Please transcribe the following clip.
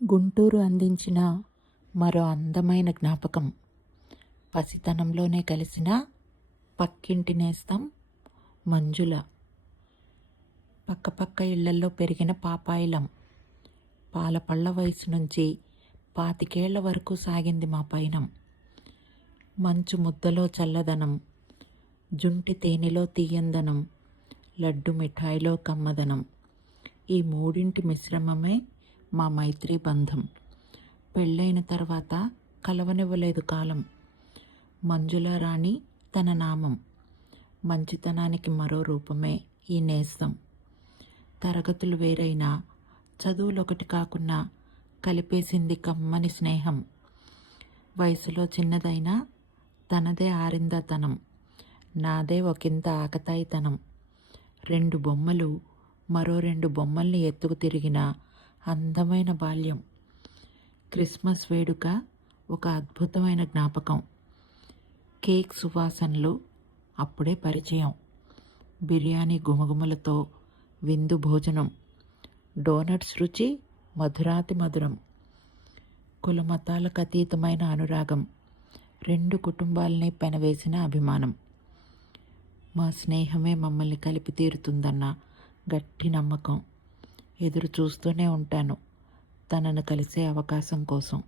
గుంటూరు అందించిన మరో అందమైన జ్ఞాపకం. పసితనంలోనే కలిసిన పక్కింటి నేస్తం మంజుల. పక్కపక్క ఇళ్లల్లో పెరిగిన పాపాయిలం. పాలపళ్ళ వయసు నుంచి 25 వరకు సాగింది మా పయనం. మంచు ముద్దలో చల్లదనం, జుంటి తేనెలో తీయందనం, లడ్డు మిఠాయిలో కమ్మదనం. ఈ మూడింటి మిశ్రమమే మా మైత్రీ బంధం. పెళ్ళైన తర్వాత కలవనివ్వలేదు కాలం. మంజుల రాణి తన నామం. మంచితనానికి మరో రూపమే ఈ నేస్తం. తరగతులు వేరైనా, చదువులొకటి కాకున్నా కలిపేసింది కమ్మని స్నేహం. వయసులో చిన్నదైనా తనదే ఆరిందతనం, నాదే ఒకంత ఆకతాయితనం. 2 బొమ్మలు మరో 2 బొమ్మల్ని ఎత్తుకు తిరిగిన అందమైన బాల్యం. క్రిస్మస్ వేడుక ఒక అద్భుతమైన జ్ఞాపకం. కేక్ సువాసనలు అప్పుడే పరిచయం. బిర్యానీ గుమగుమలతో విందు భోజనం. డోనట్స్ రుచి మధురాతి మధురం. కులమతాలకు అతీతమైన అనురాగం. 2 కుటుంబాలని పెనవేసిన అభిమానం. మా స్నేహమే మమ్మల్ని కలిపి తీరుతుందన్న గట్టి నమ్మకం. ఎదురు చూస్తూనే ఉంటాను తనను కలిసే అవకాశం కోసం.